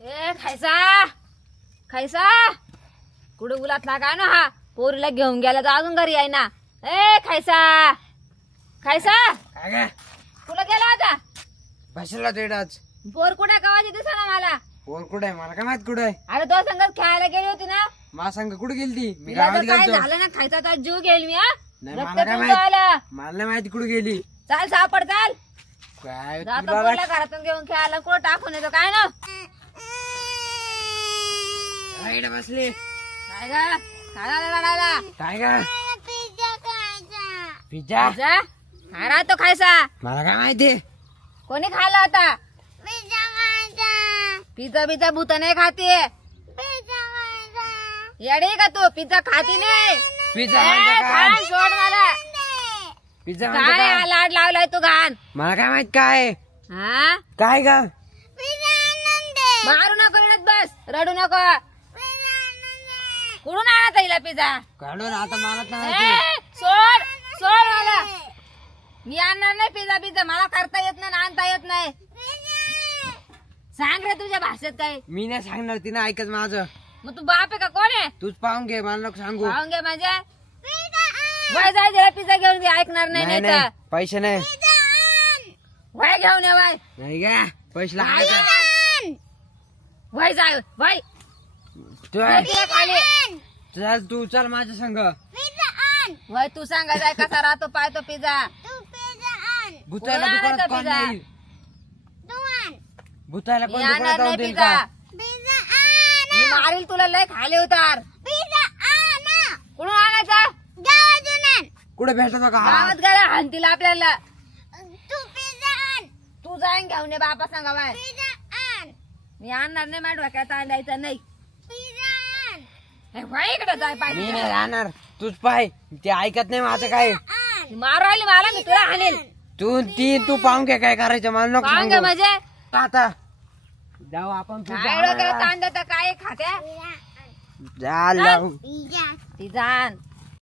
ए खायचा खायचा कुठे उलात ना काय ना हा पोरीला घेऊन गेला तर अजून घरी आहे ना। ए खायचा खायचा काय काय कुठं गेला होता? बसला तेडाच पोर कुठे कवाची दिसा मला? फोन कुठे आहे मला काय माहित कुठे आहे? अरे तो संगत खेळायला गेली होती ना? मा संग कुठे गेली मी तिला गावात तर काय गेलतो। झालं ना खायचा तर जीव गेली मी हा नाही, रक्त मला काय पिऊन माहित? आलं. मला नाही माहिती कुठे गेली चाल सापड चाल काय जातो तुला पोरला घरातून घेऊन खेळायला कुठं टाकून येतो काय ना राईड बसली काय ग काय झालं रडायला? काय काय पिझ्झा जा काय राहतो खायचा? मला काय माहिती कोणी खाल्ला होता? पिझ्झा बिझ्झा भूत नाही खाते येडे का तू? पिझ्झा खाती नाही पिझ्झा ए, म्हणजे काय? खान सोड मला पिझ्झा म्हणजे काय काय? हा लाड लावलाय तू घाण मला काय माहित काय हा काय का मारू नको येण्यात बस रडू नको कुठून आणा तिला पिझ्झा? काढून आता मला नाही ए, माहिती सोड सोड मला मी आणणार नाही पिझ्झा पिझ्झा मला करता येत नाही आणता येत नाही सांग रे तुझ्या भाषेत काय? मी नाही सांगणार तिने ऐकत माझं मग तू बाप आहे का कोण आहे? तूच पाहून घे मला नको सांगू पाहून घे म्हणजे वय जाय जरा पिझ्झा घेऊन दे ऐकणार नाही नाही नाही तर नाही पैसे नाही वय घेऊन ये वय नाही का पैसे लागायचं वय जाय वय तू खाली चल तू चल माझ्या संग वय तू सांगायचा कसा राहतो पाहतो पिझ्झा भुतायला कोण दुकानात आणतं कोण पिझ्झा? येईल भुतायला मी कोण आणणार दुकानात नाही जाऊ देईल पिझ्झा का मी मारील तुला लय खाली उतार कुठून आणायचा? कुठे भेटतो का गावात गेला हाणतील आपल्याला तू जाईन घेऊन ये बापा सांगा बाय मी आणणार नाही माझ्या डोक्यात आणायचं नाही हे वय इकडे जाय मी पाहिजे नाही राहणार तूच पाय ते ऐकत नाही माझं काय मारू राहिली मला मी तुला हाणेल तू पाहून घे काय करायचं मला नको पाहून घे सांगू. म्हणजे आता जाऊ आपण काय डोक्याला ताण देता काय खात्या झालं ती जाण